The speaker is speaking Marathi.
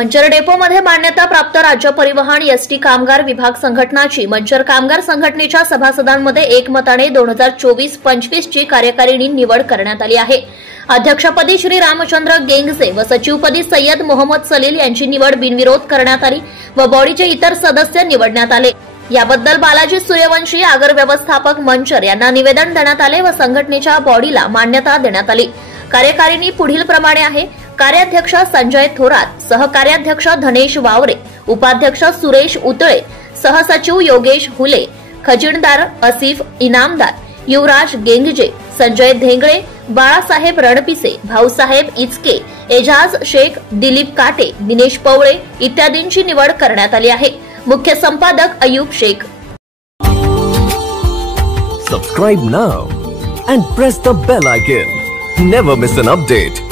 मंचर डेपोमध्ये मान्यता प्राप्त राज्य परिवहन एसटी कामगार विभाग संघटनाची मंचर कामगार संघटनेच्या सभासदांमध्ये एकमताने 2024-25 ची कार्यकारिणी निवड करण्यात आली आहे। अध्यक्षपदी श्री रामचंद्र गेंगसे व सचिवपदी सय्यद मोहम्मद सलील यांची निवड बिनविरोध करण्यात आली व बॉडीचे इतर सदस्य निवडण्यात आले। याबद्दल बालाजी सूर्यवंशी आगर व्यवस्थापक मंचर यांना निवेदन देण्यात आले व संघटनेच्या बॉडीला मान्यता देण्यात आली। कार्यकारिणी पुढील प्रमाणे आहे। कार्याध्यक्ष संजय थोरात, सहकार्याध्यक्ष धनेश वावरे, उपाध्यक्ष सुरेश उतळे, सहसचिव योगेश हुले, खजिनदार आसिफ इनामदार, युवराज गेंगजे, संजय धेंगळे, बाळासाहेब रणपिसे, भाऊसाहेब इचके, एजाज शेख, दिलीप काटे, दिनेश पवळे इत्यादींची निवड करण्यात आली आहे। मुख्य संपादक Ayub Shaikh. Subscribe now and press the bell icon. Never miss an update.